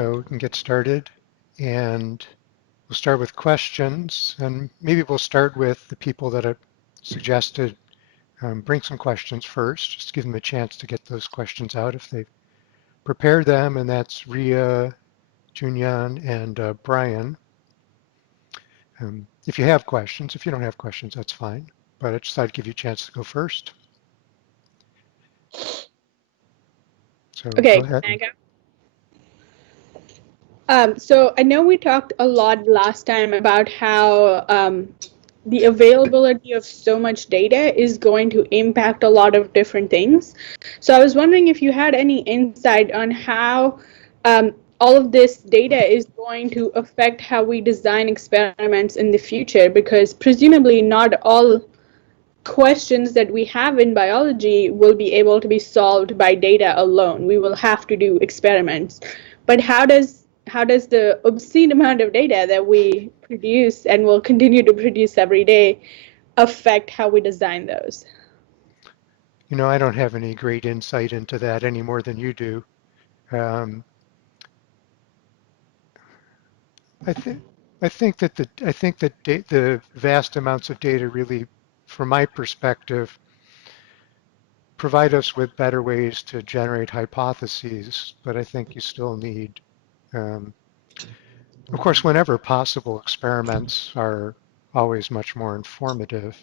So we can get started, and we'll start with questions, and maybe we'll start with the people that have suggested bring some questions first, just to give them a chance to get those questions out if they've prepared them, and that's Ria, Junyan, and Brian. If you have questions, if you don't have questions, that's fine, but I just thought I'd give you a chance to go first. So go Okay, ahead. can I go? So I know we talked a lot last time about how the availability of so much data is going to impact a lot of different things. So I was wondering if you had any insight on how all of this data is going to affect how we design experiments in the future, because presumably not all questions that we have in biology will be able to be solved by data alone. We will have to do experiments. But how does the obscene amount of data that we produce and will continue to produce every day affect how we design those? You know, I don't have any great insight into that any more than you do. Um, I think the vast amounts of data really, from my perspective, provide us with better ways to generate hypotheses. But I think you still need, um, of course, whenever possible, experiments are always much more informative.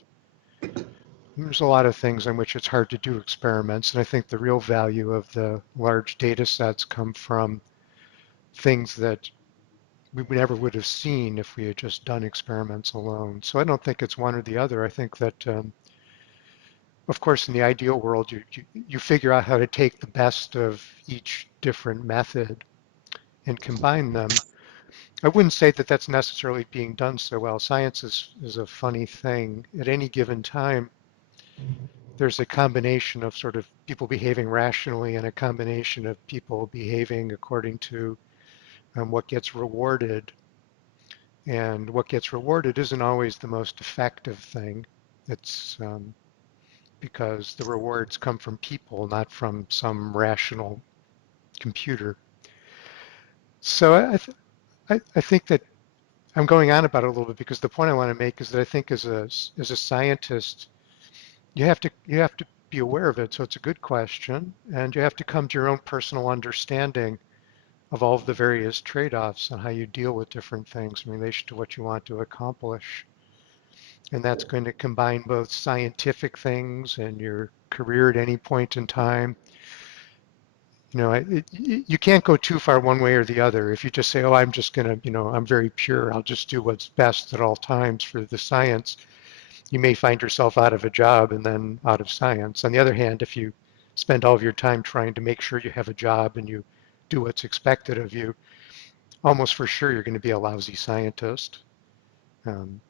There's a lot of things on which it's hard to do experiments, and I think the real value of the large data sets come from things that we never would have seen if we had just done experiments alone. So I don't think it's one or the other. I think that, of course, in the ideal world, you figure out how to take the best of each different method and combine them. I wouldn't say that that's necessarily being done so well. Science is a funny thing. At any given time, there's a combination of sort of people behaving rationally and a combination of people behaving according to what gets rewarded. And what gets rewarded isn't always the most effective thing. It's because the rewards come from people, not from some rational computer. So I think that I'm going on about it a little bit because the point I want to make is that I think as a scientist, you have to be aware of it. So it's a good question, and you have to come to your own personal understanding of all of the various trade-offs and how you deal with different things in relation to what you want to accomplish. And that's going to combine both scientific things and your career at any point in time. You know, you can't go too far one way or the other. If you just say, oh, I'm just going to, I'm very pure, I'll just do what's best at all times for the science, you may find yourself out of a job and then out of science. On the other hand, if you spend all of your time trying to make sure you have a job and you do what's expected of you, almost for sure you're going to be a lousy scientist. Um,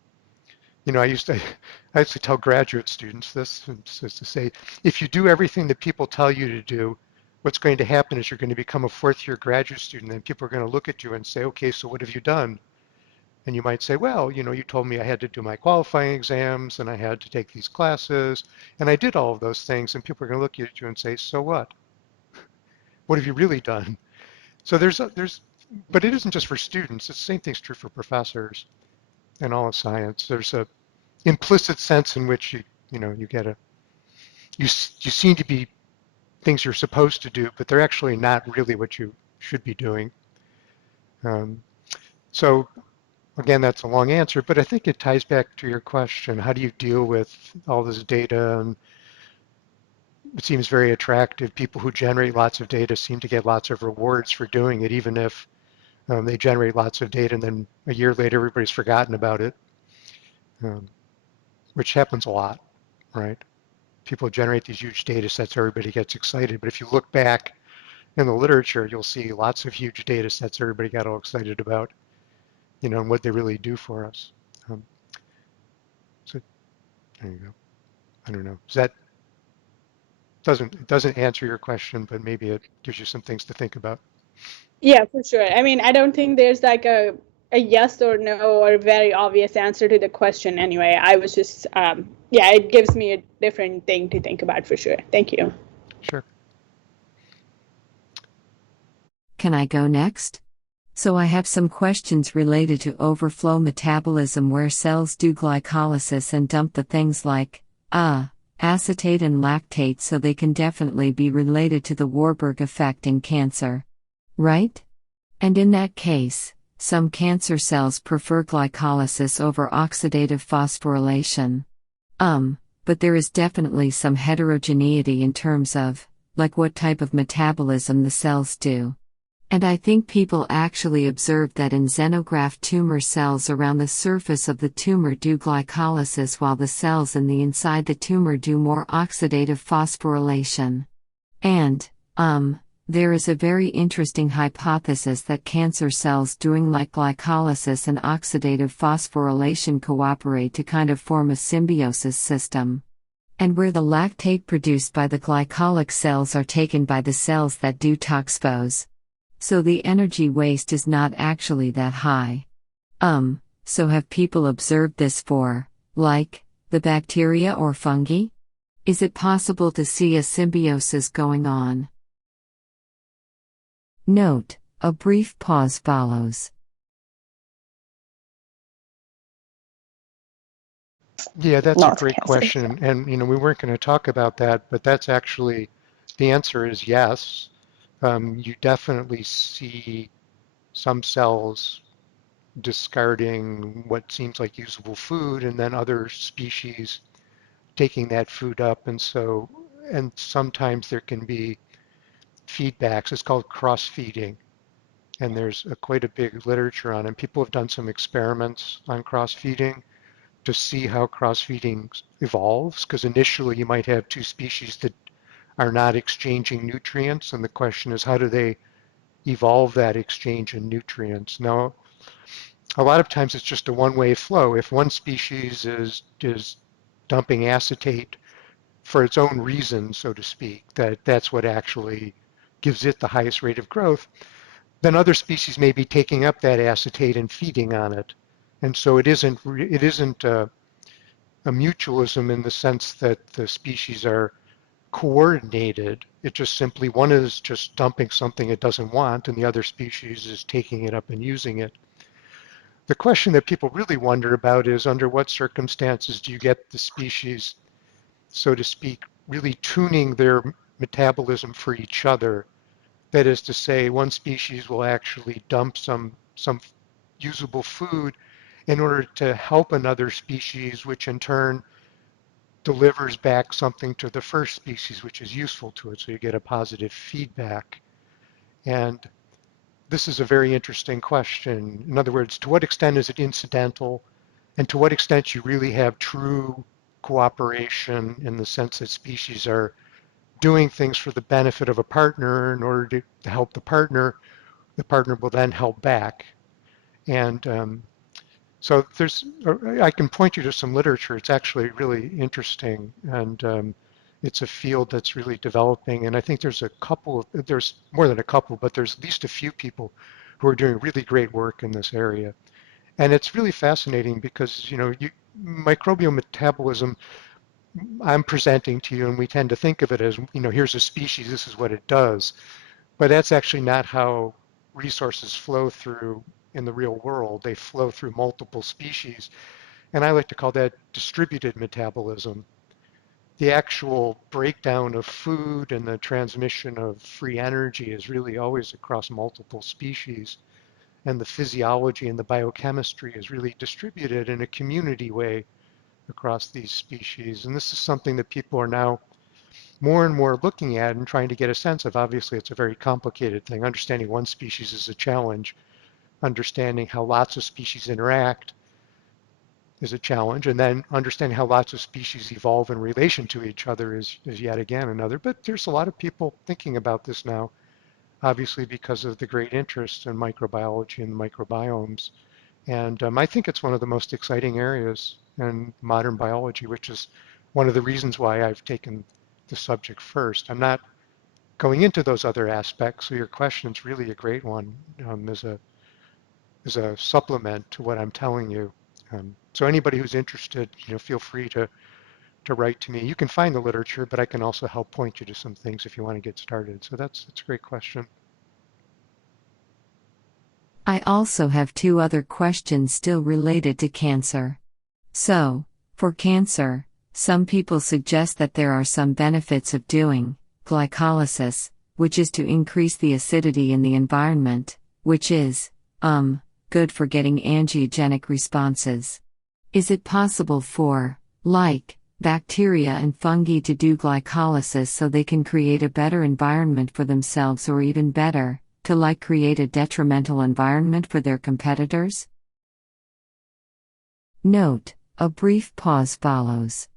I used to tell graduate students this, is to say, if you do everything that people tell you to do, what's going to happen is you're going to become a fourth-year graduate student, and people are going to look at you and say, okay, so what have you done? And you might say, well, you told me I had to do my qualifying exams and I had to take these classes, and I did all of those things, and people are going to look at you and say, so what? What have you really done? So but it isn't just for students. The same thing's true for professors and all of science. There's a implicit sense in which you get you seem to be things you're supposed to do, but they're actually not really what you should be doing. Um, so again, that's a long answer, but I think it ties back to your question. How do you deal with all this data? And it seems very attractive. People who generate lots of data seem to get lots of rewards for doing it, even if they generate lots of data and then a year later everybody's forgotten about it, um, which happens a lot, right? People generate these huge data sets, everybody gets excited, but if you look back in the literature, you'll see lots of huge data sets everybody got all excited about, and what they really do for us. Um, so there you go. I don't know. That doesn't answer your question, but maybe it gives you some things to think about. Yeah, for sure. I mean, I don't think there's like a yes or no or very obvious answer to the question anyway. I was just, yeah, it gives me a different thing to think about for sure. Thank you. Sure. Can I go next? So I have some questions related to overflow metabolism where cells do glycolysis and dump the things like acetate and lactate, so they can definitely be related to the Warburg effect in cancer. Right? And in that case, some cancer cells prefer glycolysis over oxidative phosphorylation. But there is definitely some heterogeneity in terms of, like, what type of metabolism the cells do. And I think people actually observed that in xenograft tumor cells around the surface of the tumor do glycolysis while the cells in the inside the tumor do more oxidative phosphorylation. And, there is a very interesting hypothesis that cancer cells doing like glycolysis and oxidative phosphorylation cooperate to kind of form a symbiosis system. And where the lactate produced by the glycolic cells are taken by the cells that do toxphose. So the energy waste is not actually that high. So have people observed this for, like, the bacteria or fungi? Is it possible to see a symbiosis going on? Note: a brief pause follows. Yeah, that's a Not great cancer. question. And, we weren't going to talk about that, but that's actually, the answer is yes. You definitely see some cells discarding what seems like usable food, and then other species taking that food up. And sometimes there can be feedbacks. It's called cross-feeding. And there's quite a big literature on it. People have done some experiments on cross-feeding to see how cross-feeding evolves, because initially you might have two species that are not exchanging nutrients, and the question is, how do they evolve that exchange in nutrients? Now, a lot of times it's just a one-way flow. If one species is dumping acetate for its own reason, so to speak, that's what actually gives it the highest rate of growth, then other species may be taking up that acetate and feeding on it. And so it isn't a mutualism in the sense that the species are coordinated. It just simply, one is just dumping something it doesn't want, and the other species is taking it up and using it. The question that people really wonder about is, under what circumstances do you get the species, so to speak, really tuning their metabolism for each other? That is to say, one species will actually dump some usable food in order to help another species, which in turn delivers back something to the first species, which is useful to it. So you get a positive feedback. And this is a very interesting question. In other words, to what extent is it incidental, and to what extent you really have true cooperation in the sense that species are doing things for the benefit of a partner in order to help the partner will then help back. And so I can point you to some literature. It's actually really interesting, and it's a field that's really developing. And I think there's more than a couple, but there's at least a few people who are doing really great work in this area. And it's really fascinating because, microbial metabolism, I'm presenting to you, and we tend to think of it as, here's a species, this is what it does. But that's actually not how resources flow through in the real world. They flow through multiple species. And I like to call that distributed metabolism. The actual breakdown of food and the transmission of free energy is really always across multiple species. And the physiology and the biochemistry is really distributed in a community way across these species. And this is something that people are now more and more looking at and trying to get a sense of. Obviously, it's a very complicated thing. Understanding one species is a challenge. Understanding how lots of species interact is a challenge. And then understanding how lots of species evolve in relation to each other is yet again another. But there's a lot of people thinking about this now, obviously because of the great interest in microbiology and microbiomes. And I think it's one of the most exciting areas in modern biology, which is one of the reasons why I've taken the subject first. I'm not going into those other aspects, so your question is really a great one as a supplement to what I'm telling you. So anybody who's interested, feel free to write to me. You can find the literature, but I can also help point you to some things if you want to get started. So that's a great question. I also have two other questions still related to cancer. So, for cancer, some people suggest that there are some benefits of doing glycolysis, which is to increase the acidity in the environment, which is, good for getting angiogenic responses. Is it possible for, like, bacteria and fungi to do glycolysis so they can create a better environment for themselves, or even better, to create a detrimental environment for their competitors? Note: a brief pause follows.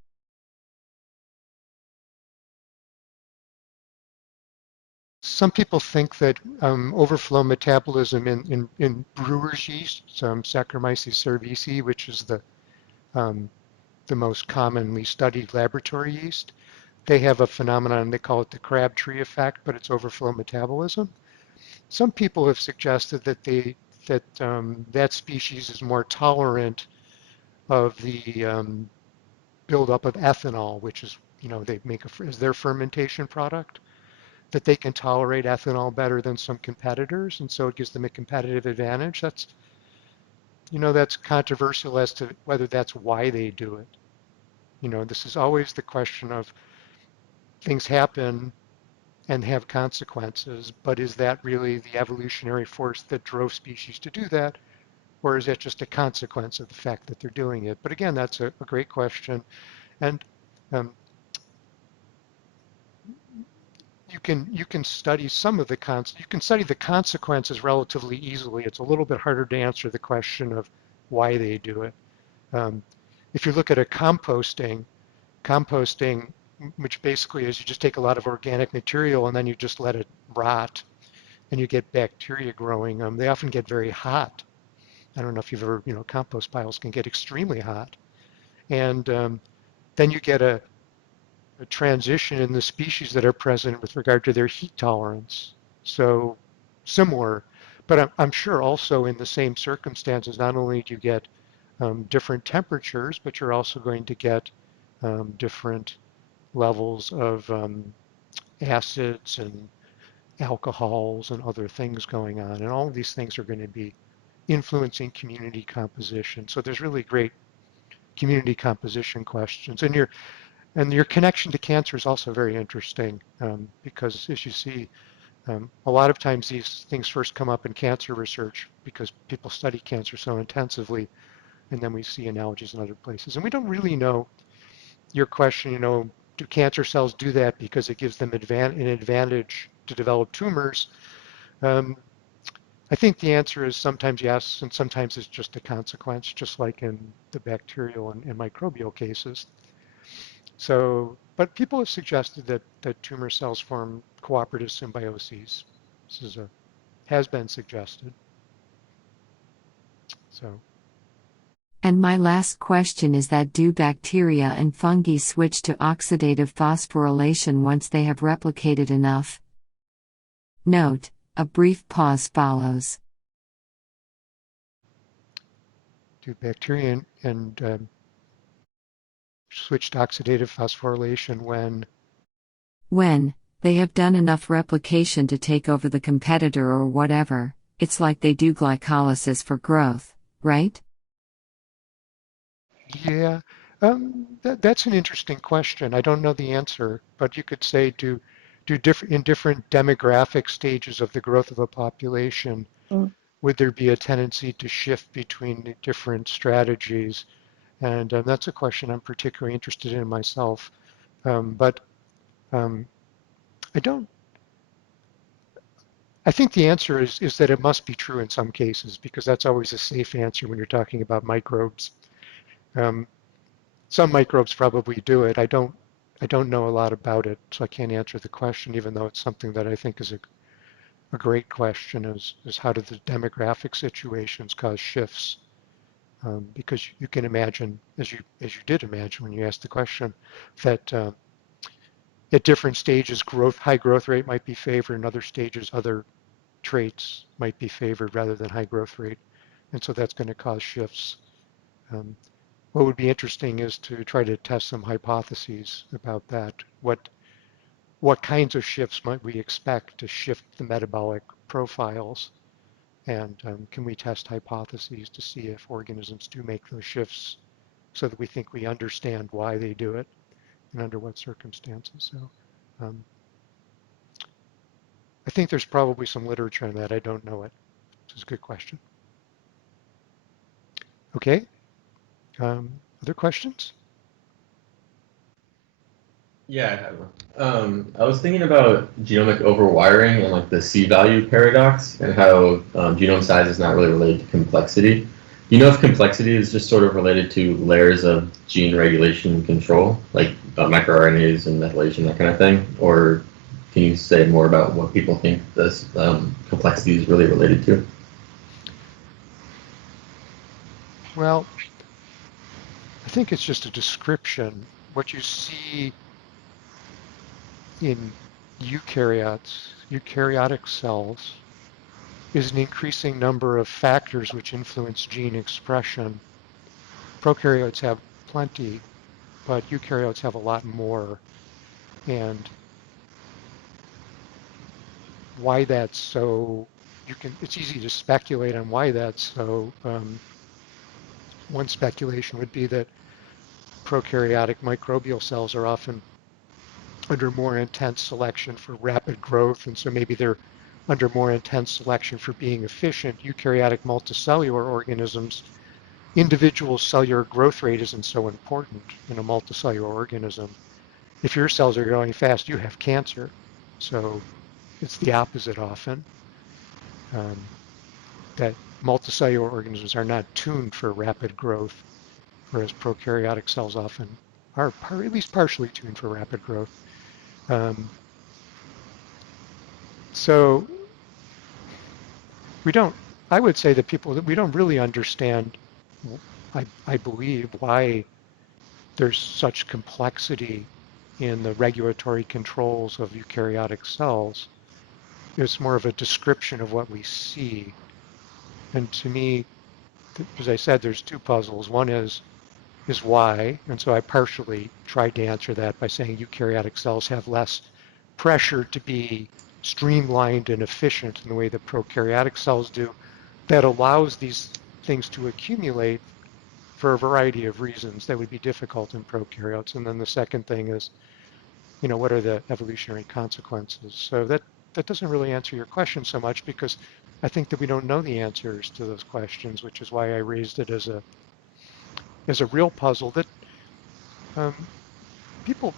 Some people think that overflow metabolism in brewer's yeast, Saccharomyces cerevisiae, which is the most commonly studied laboratory yeast, they have a phenomenon, they call it the Crabtree effect, but it's overflow metabolism. Some people have suggested that that species is more tolerant of the buildup of ethanol, which is, they make as their fermentation product, that they can tolerate ethanol better than some competitors, and so it gives them a competitive advantage. That's controversial as to whether that's why they do it. This is always the question of things happen and have consequences, but is that really the evolutionary force that drove species to do that? Or is that just a consequence of the fact that they're doing it? But again, that's a great question. And um, you can study some of the you can study the consequences relatively easily. It's a little bit harder to answer the question of why they do it. If you look at a composting, which basically is you just take a lot of organic material and then you just let it rot and you get bacteria growing. They often get very hot. I don't know if you've ever, compost piles can get extremely hot. And then you get a transition in the species that are present with regard to their heat tolerance. So similar, but I'm sure also in the same circumstances, not only do you get different temperatures, but you're also going to get different levels of acids and alcohols and other things going on. And all of these things are going to be influencing community composition. So there's really great community composition questions. And your connection to cancer is also very interesting because, as you see, a lot of times these things first come up in cancer research because people study cancer so intensively, and then we see analogies in other places. And we don't really know your question, do cancer cells do that because it gives them an advantage to develop tumors? I think the answer is sometimes yes, and sometimes it's just a consequence, just like in the bacterial and microbial cases. So, but people have suggested that tumor cells form cooperative symbioses. This has been suggested. So. And my last question is that do bacteria and fungi switch to oxidative phosphorylation once they have replicated enough? Note: a brief pause follows. Do bacteria and switch to oxidative phosphorylation when they have done enough replication to take over the competitor or whatever? It's like they do glycolysis for growth, right? Yeah, that's an interesting question. I don't know the answer, but you could say in different demographic stages of the growth of a population, would there be a tendency to shift between the different strategies? And that's a question I'm particularly interested in myself. But I don't. I think the answer is that it must be true in some cases because that's always a safe answer when you're talking about microbes. Um, Some microbes probably do it. I don't know a lot about it, so I can't answer the question, even though it's something that I think is a great question is how do the demographic situations cause shifts? Because you can imagine, as you did imagine when you asked the question, that at different stages, high growth rate might be favored, in other stages, other traits might be favored rather than high growth rate. And so that's going to cause shifts. What would be interesting is to try to test some hypotheses about that. What kinds of shifts might we expect to shift the metabolic profiles And can we test hypotheses to see if organisms do make those shifts so that we think we understand why they do it and under what circumstances. So um, I think there's probably some literature on that. I don't know it. This is a good question. Okay. Other questions? Yeah, I have one. I was thinking about genomic overwiring and like the C-value paradox and how genome size is not really related to complexity. Do you know if complexity is just sort of related to layers of gene regulation and control, like microRNAs and methylation, that kind of thing? Or can you say more about what people think this complexity is really related to? Well, I think it's just a description. What you see in eukaryotic cells, is an increasing number of factors which influence gene expression. Prokaryotes have plenty, but eukaryotes have a lot more. And why that's so, it's easy to speculate on why that's so. One speculation would be that prokaryotic microbial cells are often under more intense selection for rapid growth, and so maybe they're under more intense selection for being efficient. Eukaryotic multicellular organisms, individual cellular growth rate isn't so important in a multicellular organism. If your cells are growing fast, you have cancer. So it's the opposite often, that multicellular organisms are not tuned for rapid growth, whereas prokaryotic cells often are at least partially tuned for rapid growth. So I would say that we don't really understand, I believe, why there's such complexity in the regulatory controls of eukaryotic cells. It's more of a description of what we see. And to me, as I said, there's two puzzles. One is why, and so I partially tried to answer that by saying eukaryotic cells have less pressure to be streamlined and efficient in the way that prokaryotic cells do. That allows these things to accumulate for a variety of reasons that would be difficult in prokaryotes. And then the second thing is, what are the evolutionary consequences? So that doesn't really answer your question so much, because I think that we don't know the answers to those questions, which is why I raised it as a real puzzle that people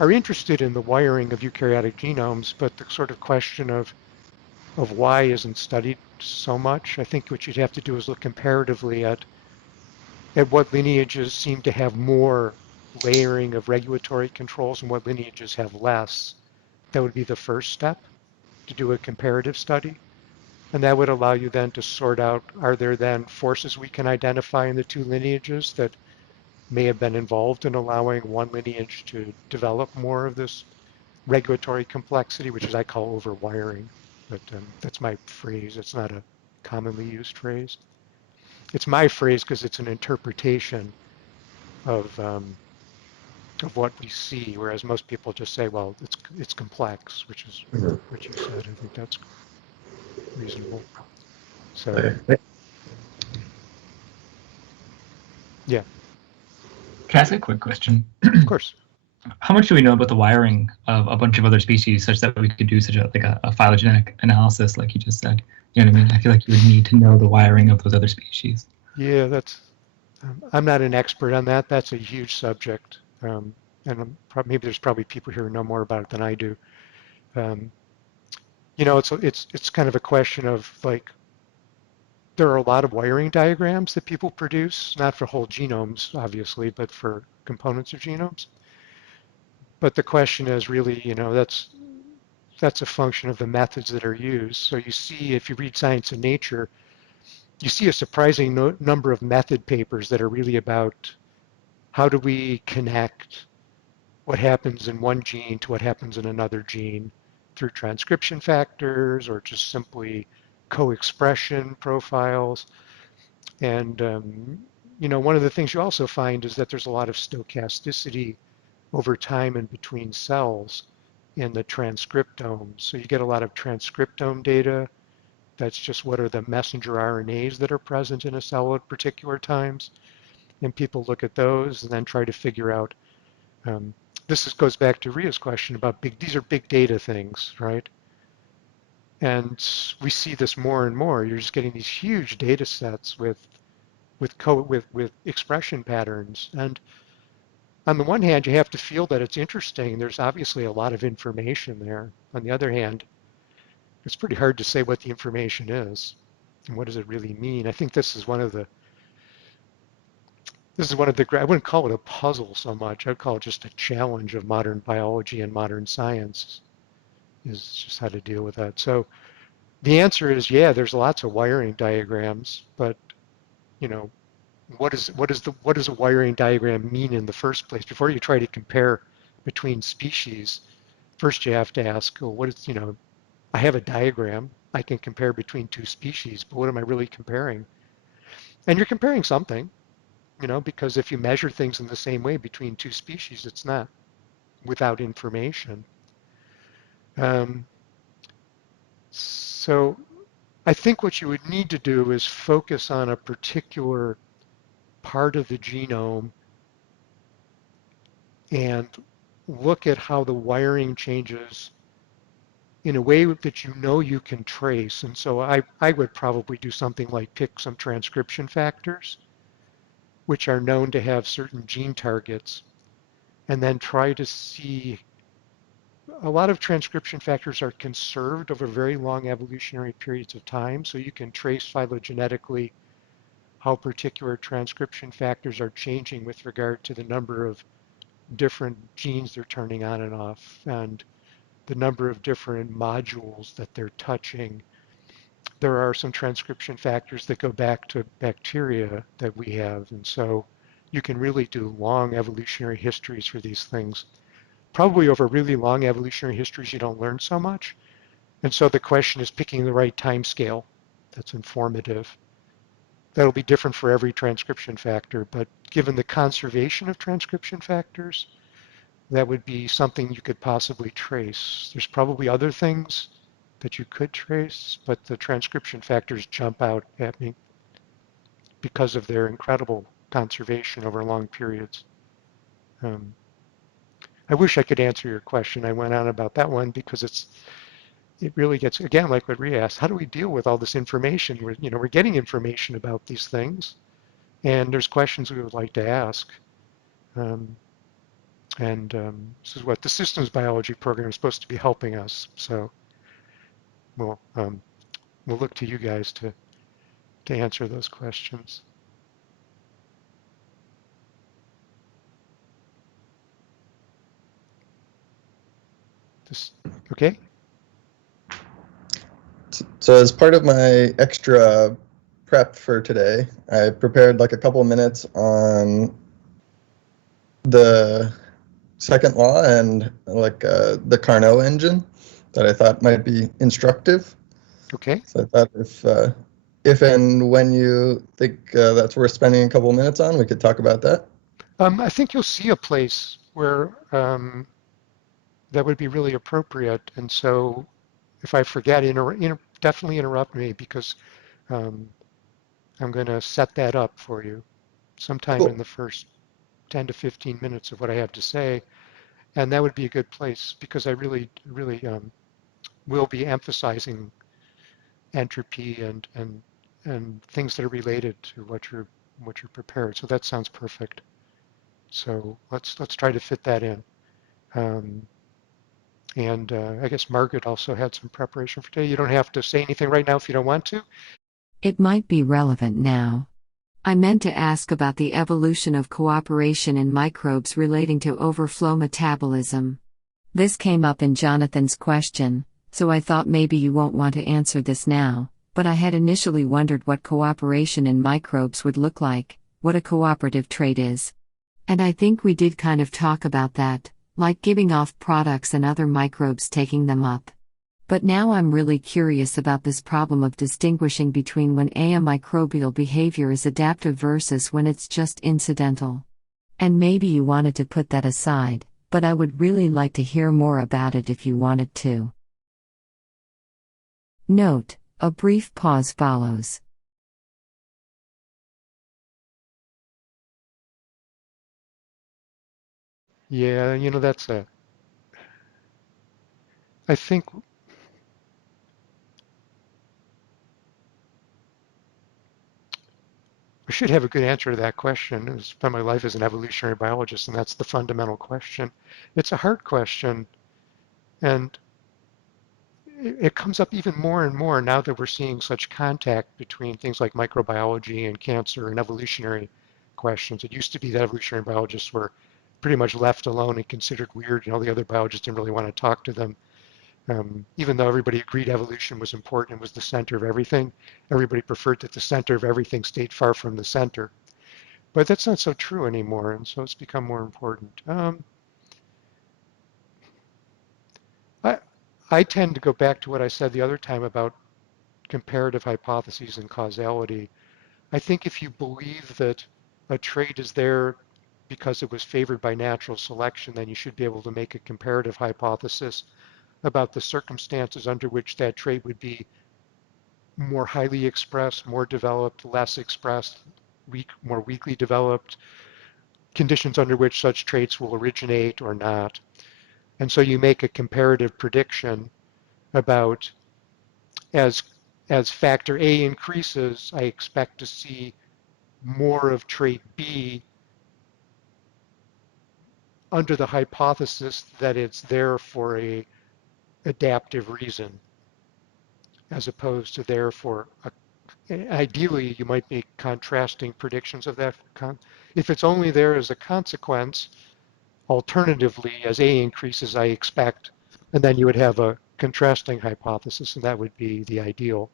are interested in the wiring of eukaryotic genomes, but the sort of question of why isn't studied so much. I think what you'd have to do is look comparatively at what lineages seem to have more layering of regulatory controls and what lineages have less. That would be the first step, to do a comparative study. And that would allow you then to sort out, are there then forces we can identify in the two lineages that may have been involved in allowing one lineage to develop more of this regulatory complexity, which is I call overwiring. But that's my phrase. It's not a commonly used phrase. It's my phrase because it's an interpretation of what we see, whereas most people just say, well, it's complex, which is what you said. I think that's reasonable. So, Okay. yeah, Can I ask a quick question? of course. How much do we know about the wiring of a bunch of other species such that we could do such a phylogenetic analysis, like you just said? You know what I mean? I feel like you would need to know the wiring of those other species. Yeah, I'm not an expert on that. That's a huge subject. And maybe there's probably people here who know more about it than I do. It's kind of a question of, like, there are a lot of wiring diagrams that people produce, not for whole genomes, obviously, but for components of genomes. But the question is really, that's a function of the methods that are used. So you see, if you read Science and Nature, you see a surprising number of method papers that are really about how do we connect what happens in one gene to what happens in another gene through transcription factors or just simply co-expression profiles. And, one of the things you also find is that there's a lot of stochasticity over time and between cells in the transcriptome. So you get a lot of transcriptome data That's just what are the messenger RNAs that are present in a cell at particular times. And people look at those and then try to figure out, goes back to Ria's question about these are big data things, right? And we see this more and more. You're just getting these huge data sets with expression patterns. And on the one hand, you have to feel that it's interesting. There's obviously a lot of information there. On the other hand, it's pretty hard to say what the information is and what does it really mean. I think this is one of the, I wouldn't call it a puzzle so much. I'd call it just a challenge of modern biology and modern science, is just how to deal with that. So the answer is, yeah, there's lots of wiring diagrams, but what does a wiring diagram mean in the first place? Before you try to compare between species, first you have to ask, well, I have a diagram. I can compare between two species, but what am I really comparing? And you're comparing something, because if you measure things in the same way between two species, it's not without information. So I think what you would need to do is focus on a particular part of the genome and look at how the wiring changes in a way that you can trace. And so I would probably do something like pick some transcription factors, which are known to have certain gene targets, and then try to see. A lot of transcription factors are conserved over very long evolutionary periods of time, so you can trace phylogenetically how particular transcription factors are changing with regard to the number of different genes they're turning on and off, and the number of different modules that they're touching. There are some transcription factors that go back to bacteria that we have, and so you can really do long evolutionary histories for these things. Probably over really long evolutionary histories, you don't learn so much. And so the question is picking the right time scale that's informative. That'll be different for every transcription factor, but given the conservation of transcription factors, that would be something you could possibly trace. There's probably other things that you could trace, but the transcription factors jump out at me because of their incredible conservation over long periods. I wish I could answer your question. I went on about that one because it really gets, again, like what Ria asked, how do we deal with all this information? We're getting information about these things, and there's questions we would like to ask. This is what the systems biology program is supposed to be helping us. So we'll look to you guys to answer those questions. Okay? So as part of my extra prep for today, I prepared like a couple of minutes on the second law and like the Carnot engine that I thought might be instructive. Okay. So I thought if and when you think that's worth spending a couple of minutes on, we could talk about that. I think you'll see a place where that would be really appropriate. And so if I forget, definitely interrupt me, because I'm going to set that up for you sometime in the first 10 to 15 minutes of what I have to say. And that would be a good place, because I really will be emphasizing entropy and things that are related to what you're prepared. So that sounds perfect. So let's try to fit that in. And I guess Margaret also had some preparation for today. You don't have to say anything right now if you don't want to. It might be relevant now. I meant to ask about the evolution of cooperation in microbes relating to overflow metabolism. This came up in Jonathan's question, so I thought maybe you won't want to answer this now, but I had initially wondered what cooperation in microbes would look like, what a cooperative trait is. And I think we did kind of talk about that, like giving off products and other microbes taking them up. But now I'm really curious about this problem of distinguishing between when a microbial behavior is adaptive versus when it's just incidental. And maybe you wanted to put that aside, but I would really like to hear more about it if you wanted to. Note: A brief pause follows. Yeah, I think I should have a good answer to that question. I spent my life as an evolutionary biologist, and that's the fundamental question. It's a hard question, and it comes up even more and more now that we're seeing such contact between things like microbiology and cancer and evolutionary questions. It used to be that evolutionary biologists were pretty much left alone and considered weird, and all the other biologists didn't really want to talk to them. Even though everybody agreed evolution was important and was the center of everything, everybody preferred that the center of everything stayed far from the center. But that's not so true anymore, and so it's become more important. I, I tend to go back to what I said the other time about comparative hypotheses and causality. I think if you believe that a trait is there because it was favored by natural selection, then you should be able to make a comparative hypothesis about the circumstances under which that trait would be more highly expressed, more developed, less expressed, more weakly developed, conditions under which such traits will originate or not. And so you make a comparative prediction about as factor A increases, I expect to see more of trait B under the hypothesis that it's there for a adaptive reason, as opposed to there for ideally you might make contrasting predictions of that. If it's only there as a consequence, alternatively, as A increases, I expect, and then you would have a contrasting hypothesis, and that would be the ideal.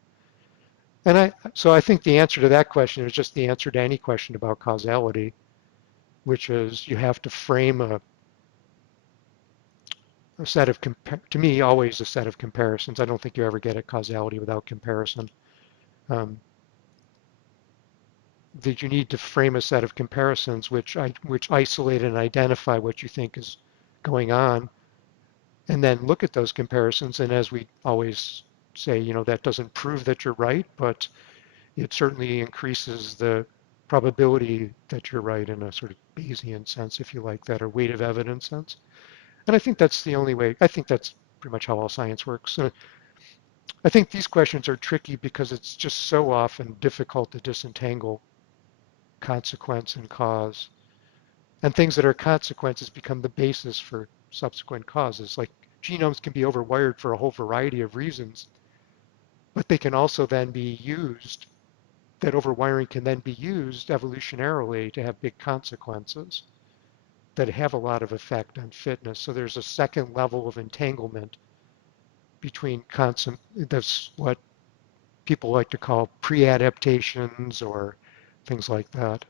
And so I think the answer to that question is just the answer to any question about causality, which is you have to frame a set of, to me, always a set of comparisons. I don't think you ever get at causality without comparison. That you need to frame a set of comparisons which isolate and identify what you think is going on, and then look at those comparisons. And as we always say, that doesn't prove that you're right, but it certainly increases the probability that you're right in a sort of Bayesian sense, if you like that, or weight of evidence sense. And I think that's the only way. I think that's pretty much how all science works. I think these questions are tricky because it's just so often difficult to disentangle consequence and cause. And things that are consequences become the basis for subsequent causes. Like genomes can be overwired for a whole variety of reasons, but they can also then be used, that overwiring can then be used evolutionarily to have big consequences that have a lot of effect on fitness. So there's a second level of entanglement between that's what people like to call pre-adaptations or things like that.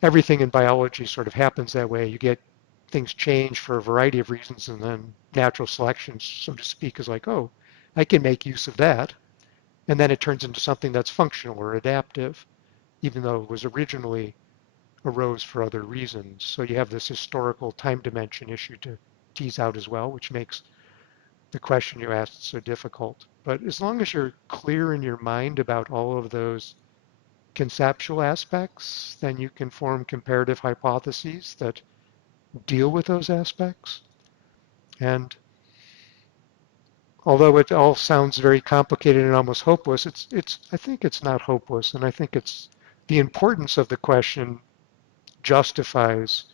Everything in biology sort of happens that way. You get things change for a variety of reasons, and then natural selection, so to speak, is like, oh, I can make use of that. And then it turns into something that's functional or adaptive, even though it was originally arose for other reasons. So you have this historical time dimension issue to tease out as well, which makes the question you asked so difficult. But as long as you're clear in your mind about all of those conceptual aspects, then you can form comparative hypotheses that deal with those aspects. And although it all sounds very complicated and almost hopeless, I think it's not hopeless, and I think it's the importance of the question justifies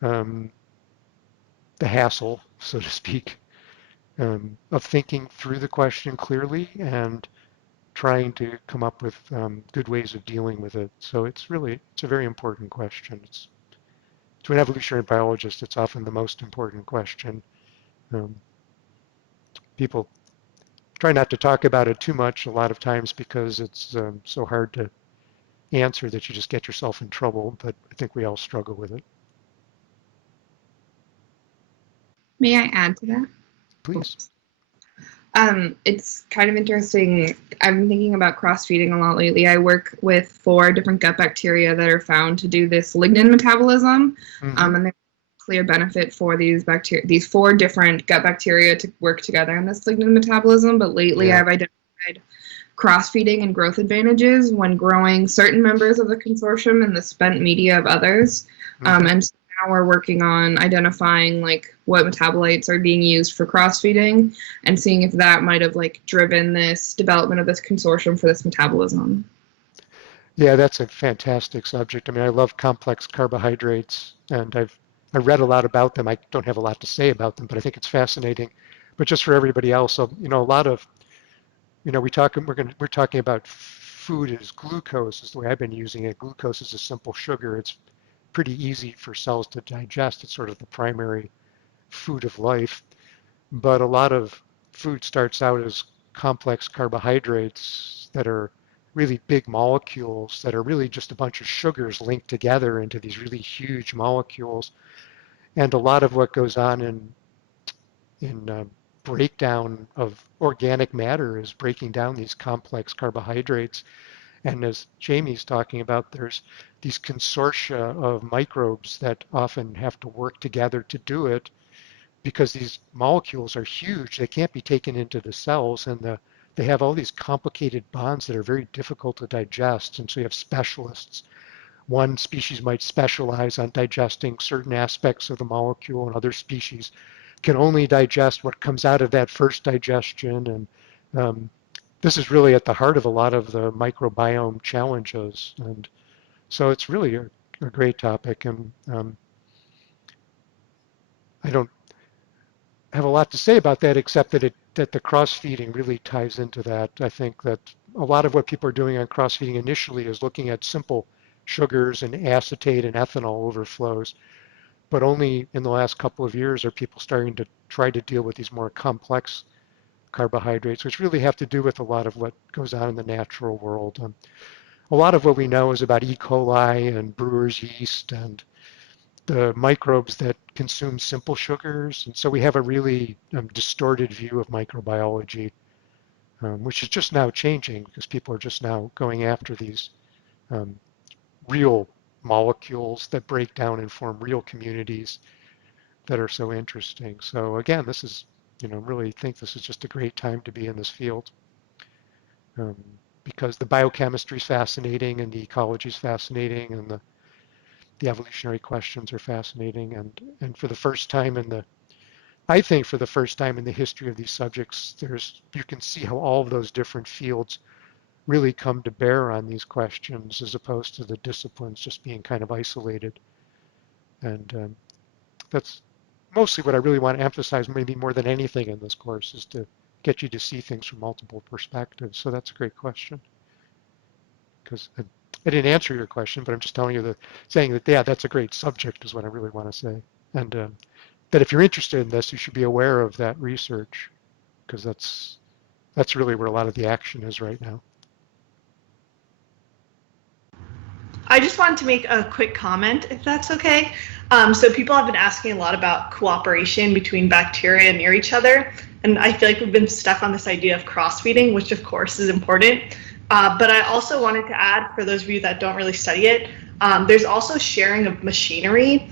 the hassle, so to speak, of thinking through the question clearly and trying to come up with good ways of dealing with it. So it's a very important question. To an evolutionary biologist, it's often the most important question. People try not to talk about it too much a lot of times because it's so hard to answer that you just get yourself in trouble, but I think we all struggle with it. May I add to that? Please. It's kind of interesting. I'm thinking about cross-feeding a lot lately. I work with 4 different gut bacteria that are found to do this lignin metabolism, and there's clear benefit for these 4 different gut bacteria to work together in this lignin metabolism. But lately, I've identified cross-feeding and growth advantages when growing certain members of the consortium and the spent media of others. And so now we're working on identifying like what metabolites are being used for cross-feeding and seeing if that might have like driven this development of this consortium for this metabolism. Yeah, that's a fantastic subject. I mean, I love complex carbohydrates, and I read a lot about them. I don't have a lot to say about them, but I think it's fascinating. But just for everybody else, so, you know, a lot of, you know, we're talking about food as glucose is the way I've been using it. Glucose is a simple sugar. It's pretty easy for cells to digest. It's sort of the primary food of life. But a lot of food starts out as complex carbohydrates that are really big molecules that are really just a bunch of sugars linked together into these really huge molecules. And a lot of what goes on in breakdown of organic matter is breaking down these complex carbohydrates. And as Jamie's talking about, there's these consortia of microbes that often have to work together to do it because these molecules are huge. They can't be taken into the cells, and they have all these complicated bonds that are very difficult to digest. And so you have specialists. One species might specialize on digesting certain aspects of the molecule, and other species can only digest what comes out of that first digestion. And this is really at the heart of a lot of the microbiome challenges. And so it's really a great topic. And I don't have a lot to say about that, except that the cross-feeding really ties into that. I think that a lot of what people are doing on cross-feeding initially is looking at simple sugars and acetate and ethanol overflows, but only in the last couple of years are people starting to try to deal with these more complex carbohydrates, which really have to do with a lot of what goes on in the natural world. A lot of what we know is about E. coli and brewer's yeast and the microbes that consume simple sugars. And so we have a really distorted view of microbiology, which is just now changing because people are just now going after these real molecules that break down and form real communities that are so interesting. So again, this is, you know, really think this is just a great time to be in this field because the biochemistry is fascinating and the ecology is fascinating and the evolutionary questions are fascinating, and for the first time I think for the first time in the history of these subjects, you can see how all of those different fields really come to bear on these questions as opposed to the disciplines just being kind of isolated. And that's mostly what I really want to emphasize, maybe more than anything in this course, is to get you to see things from multiple perspectives. So that's a great question. Because I didn't answer your question, but I'm just telling you saying that, yeah, that's a great subject is what I really want to say. And that if you're interested in this, you should be aware of that research because that's really where a lot of the action is right now. I just wanted to make a quick comment, if that's okay. So people have been asking a lot about cooperation between bacteria near each other. And I feel like we've been stuck on this idea of cross-feeding, which of course is important. But I also wanted to add, for those of you that don't really study it, there's also sharing of machinery.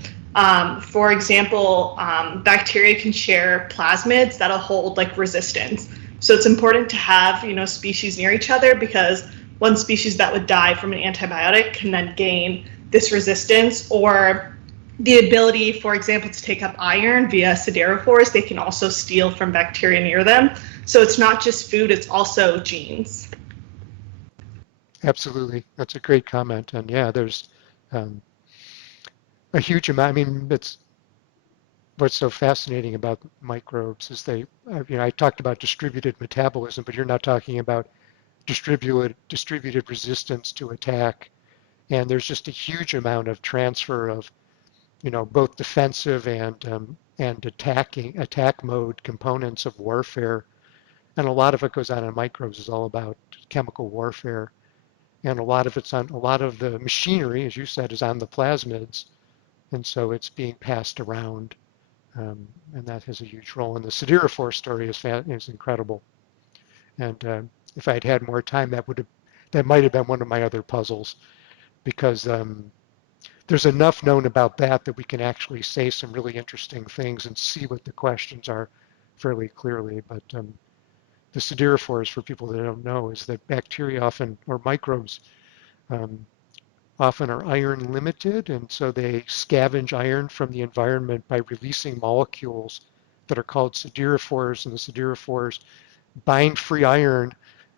For example, bacteria can share plasmids that'll hold like resistance. So it's important to have, you know, species near each other because one species that would die from an antibiotic can then gain this resistance or the ability, for example, to take up iron via siderophores. They can also steal from bacteria near them. So it's not just food, it's also genes. Absolutely. That's a great comment. And yeah, there's a huge amount. I mean, what's so fascinating about microbes is you know, I talked about distributed metabolism, but you're not talking about distributed resistance to attack. And there's just a huge amount of transfer of, you know, both defensive and attack mode components of warfare. And a lot of it goes on in microbes is all about chemical warfare. And a lot of the machinery, as you said, is on the plasmids. And so it's being passed around. And that has a huge role. And the siderophore story is incredible. And if I'd had more time, that might have been one of my other puzzles, because there's enough known about that we can actually say some really interesting things and see what the questions are fairly clearly. But the siderophores, for people that don't know, is that bacteria often, or microbes, um, often are iron limited, and so they scavenge iron from the environment by releasing molecules that are called siderophores, and the siderophores bind free iron,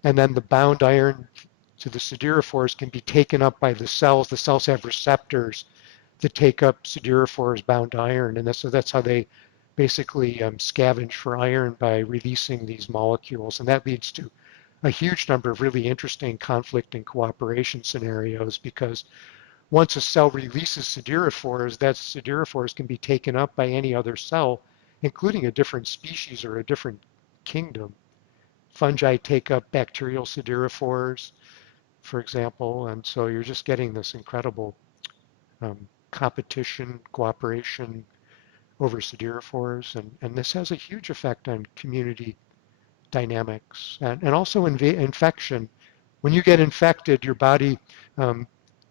and then the bound iron to the siderophores can be taken up by the cells. The cells have receptors that take up siderophores bound iron, and so that's how they basically scavenge for iron, by releasing these molecules, and that leads to a huge number of really interesting conflict and cooperation scenarios, because once a cell releases siderophores, that siderophores can be taken up by any other cell, including a different species or a different kingdom. Fungi take up bacterial siderophores, for example, and so you're just getting this incredible competition, cooperation over siderophores, and this has a huge effect on community dynamics, and also infection. When you get infected, your body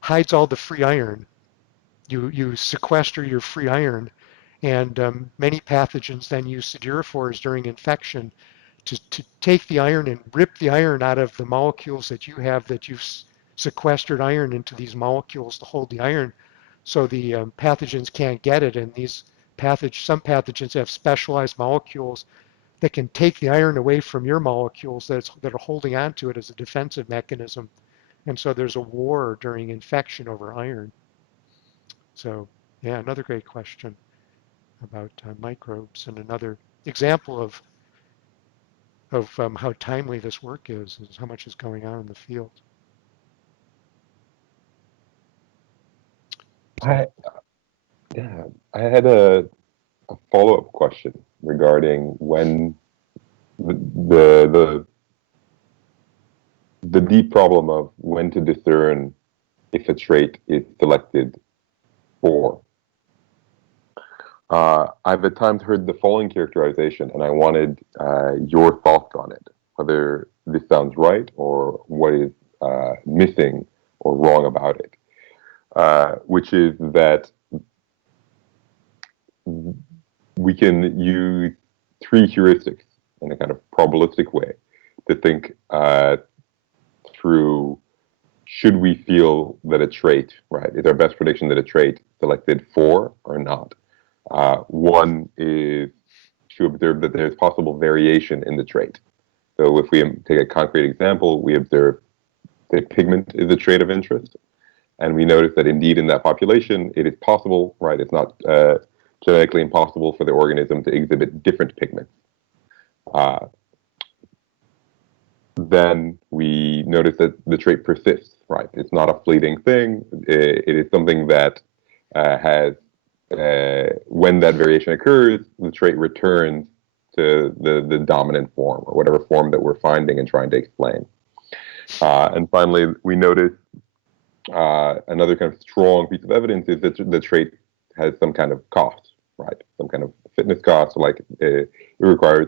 hides all the free iron. You sequester your free iron, and many pathogens then use siderophores during infection to take the iron and rip the iron out of the molecules that you have, that you've sequestered iron into these molecules to hold the iron, so the pathogens can't get it. And some pathogens have specialized molecules that can take the iron away from your molecules that are holding onto it as a defensive mechanism. And so there's a war during infection over iron. So yeah, another great question about microbes, and another example of how timely this work is how much is going on in the field. I yeah, I had a follow-up question regarding when the the deep problem of when to discern if a trait is selected for. I've at times heard the following characterization, and I wanted your thoughts on it, whether this sounds right or what is missing or wrong about it, which is that we can use three heuristics in a kind of probabilistic way to think through, should we feel that a trait, right, is our best prediction that a trait selected for or not. One is to observe that there's possible variation in the trait. So if we take a concrete example, we observe that pigment is a trait of interest, and we notice that indeed in that population, it is possible, right, it's not genetically impossible for the organism to exhibit different pigments. Then we notice that the trait persists, right? It's not a fleeting thing. It is something that has, when that variation occurs, the trait returns to the dominant form, or whatever form that we're finding and trying to explain. And finally, we notice another kind of strong piece of evidence is that the trait has some kind of cost, right? Some kind of fitness cost, like it requires,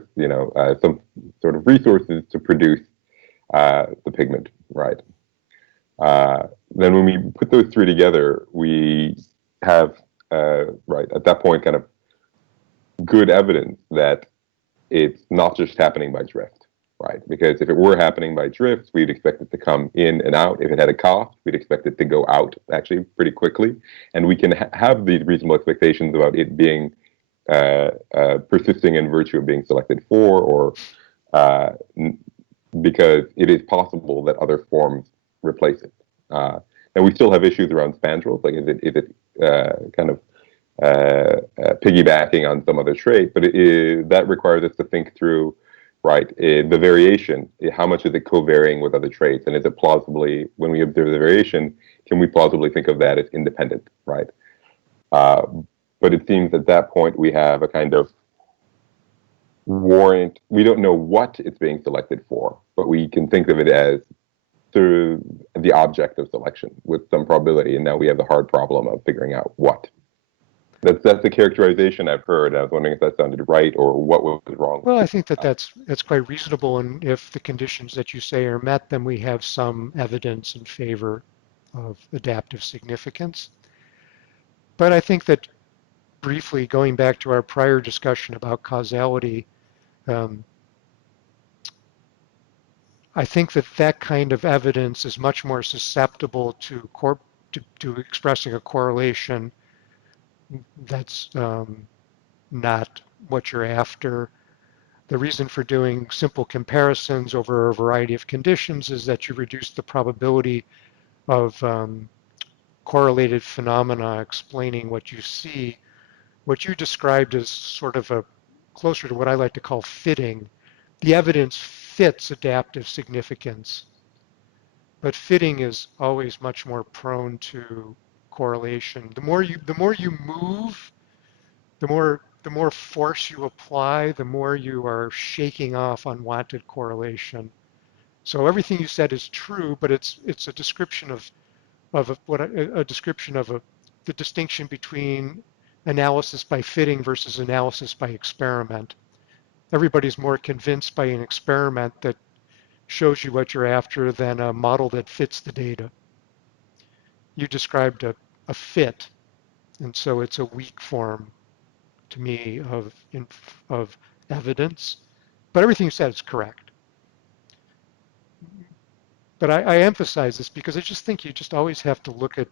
some sort of resources to produce the pigment, right? Then when we put those three together, we have, right, at that point, kind of good evidence that it's not just happening by drift, right? Because if it were happening by drift, we'd expect it to come in and out. If it had a cost, we'd expect it to go out actually pretty quickly. And we can have these reasonable expectations about it being persisting in virtue of being selected for, or because it is possible that other forms replace it. And we still have issues around spandrels, like is it kind of piggybacking on some other trait, but that requires us to think through, right, the variation, how much is it co-varying with other traits, and is it plausibly, when we observe the variation, can we plausibly think of that as independent, right? But it seems at that point we have a kind of warrant. We don't know what it's being selected for, but we can think of it as through the object of selection with some probability, and now we have the hard problem of figuring out what. That's the characterization I've heard. I was wondering if that sounded right or what was wrong. Well, I think that's quite reasonable, and if the conditions that you say are met, then we have some evidence in favor of adaptive significance. But I think that, briefly going back to our prior discussion about causality, I think that that kind of evidence is much more susceptible to expressing a correlation that's not what you're after. The reason for doing simple comparisons over a variety of conditions is that you reduce the probability of correlated phenomena explaining what you see. What you described as sort of a closer to what I like to call fitting. The evidence fits adaptive significance, but fitting is always much more prone to correlation. The more you move, the more force you apply, the more you are shaking off unwanted correlation. So everything you said is true, but it's a description of a description of the distinction between analysis by fitting versus analysis by experiment. Everybody's more convinced by an experiment that shows you what you're after than a model that fits the data. You described a fit, and so it's a weak form to me of evidence. But everything you said is correct. But I emphasize this because I just think you just always have to look at,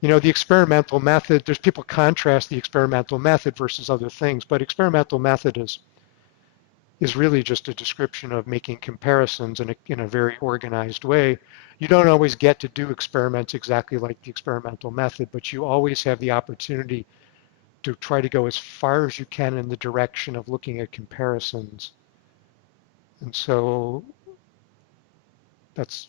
the experimental method. There's people contrast the experimental method versus other things, but experimental method is really just a description of making comparisons in a very organized way. You don't always get to do experiments exactly like the experimental method, but you always have the opportunity to try to go as far as you can in the direction of looking at comparisons. And so that's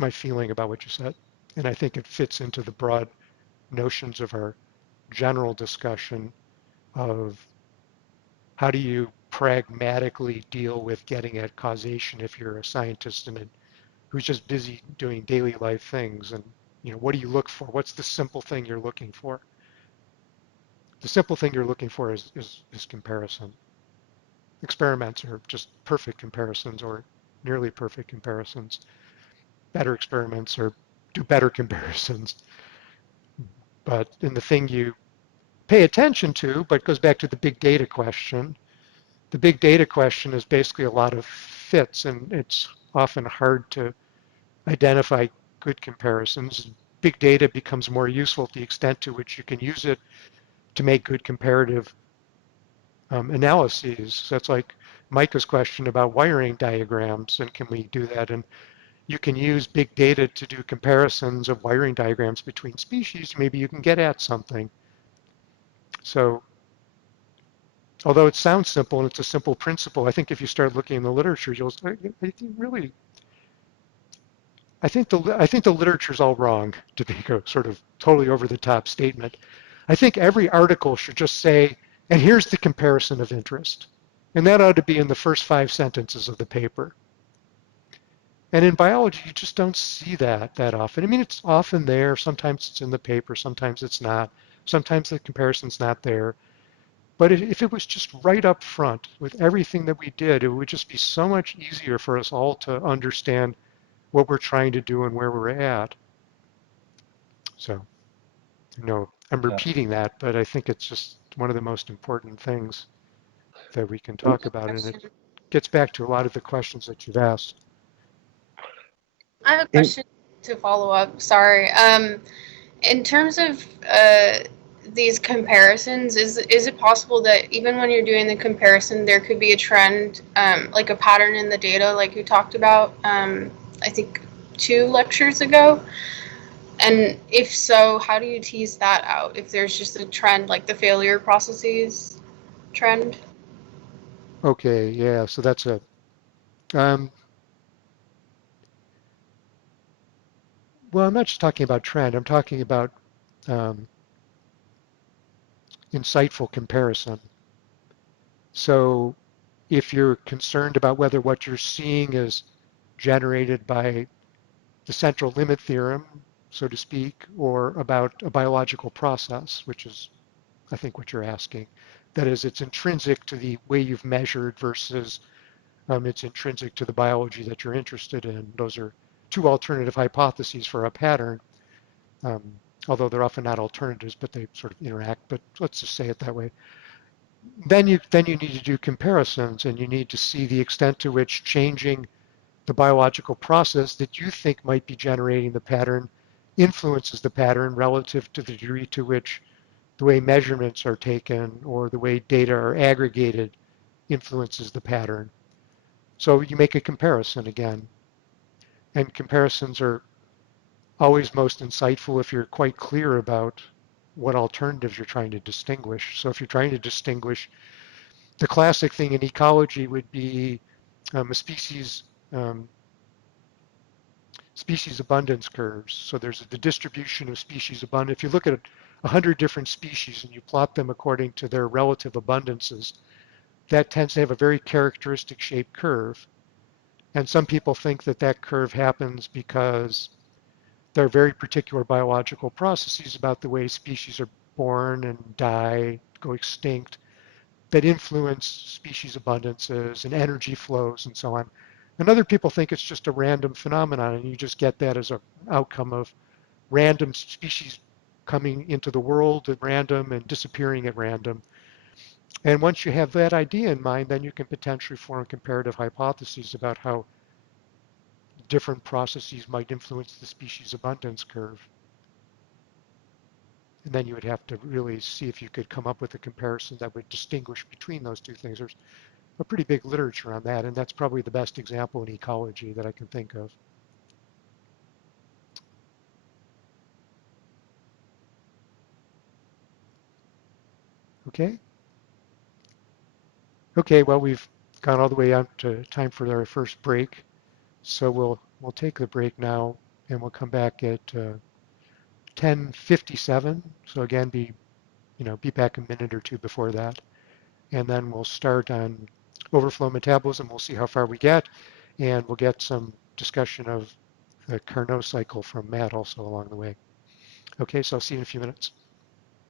my feeling about what you said. And I think it fits into the broad notions of our general discussion of how do you pragmatically deal with getting at causation if you're a scientist who's just busy doing daily life things. And what do you look for? What's the simple thing you're looking for? The simple thing you're looking for is comparison. Experiments are just perfect comparisons or nearly perfect comparisons. Better experiments do better comparisons. But in the thing you pay attention to, but goes back to the big data question, the big data question is basically a lot of fits, and it's often hard to identify good comparisons. Big data becomes more useful to the extent to which you can use it to make good comparative analyses. So that's like Micah's question about wiring diagrams, and can we do that? And you can use big data to do comparisons of wiring diagrams between species. Maybe you can get at something. So although it sounds simple and it's a simple principle, I think if you start looking in the literature, I think the literature's all wrong, to make a sort of totally over the top statement. I think every article should just say, and here's the comparison of interest. And that ought to be in the first 5 sentences of the paper. And in biology, you just don't see that often. I mean, it's often there. Sometimes it's in the paper. Sometimes it's not. Sometimes the comparison's not there. But if it was just right up front with everything that we did, it would just be so much easier for us all to understand what we're trying to do and where we're at. So, I'm repeating that, but I think it's just one of the most important things that we can talk about. And it gets back to a lot of the questions that you've asked. I have a question to follow up. Sorry. In terms of these comparisons, is it possible that even when you're doing the comparison, there could be a trend, like a pattern in the data, like you talked about, I think 2 lectures ago? And if so, how do you tease that out? If there's just a trend, like the failure processes trend? Okay, yeah, so that's well, I'm not just talking about trend, I'm talking about insightful comparison. So if you're concerned about whether what you're seeing is generated by the central limit theorem, so to speak, or about a biological process, which is, I think, what you're asking. That is, it's intrinsic to the way you've measured versus it's intrinsic to the biology that you're interested in. Those are 2 alternative hypotheses for a pattern, although they're often not alternatives, but they sort of interact. But let's just say it that way. Then you need to do comparisons, and you need to see the extent to which changing the biological process that you think might be generating the pattern influences the pattern relative to the degree to which the way measurements are taken or the way data are aggregated influences the pattern. So you make a comparison again. And comparisons are always most insightful if you're quite clear about what alternatives you're trying to distinguish. So if you're trying to distinguish, the classic thing in ecology would be a species abundance curves. So there's the distribution of species abundance. If you look at 100 different species and you plot them according to their relative abundances, that tends to have a very characteristic shaped curve. And some people think that that curve happens because there are very particular biological processes about the way species are born and die, go extinct, that influence species abundances and energy flows and so on. And other people think it's just a random phenomenon, and you just get that as an outcome of random species coming into the world at random and disappearing at random. And once you have that idea in mind, then you can potentially form comparative hypotheses about how different processes might influence the species abundance curve. And then you would have to really see if you could come up with a comparison that would distinguish between those two things. There's a pretty big literature on that, and that's probably the best example in ecology that I can think of. Okay. Okay, well, we've gone all the way out to time for our first break. So we'll take the break now, and we'll come back at 10:57. So again, be back a minute or two before that. And then we'll start on overflow metabolism. We'll see how far we get, and we'll get some discussion of the Carnot cycle from Matt also along the way. Okay, so I'll see you in a few minutes.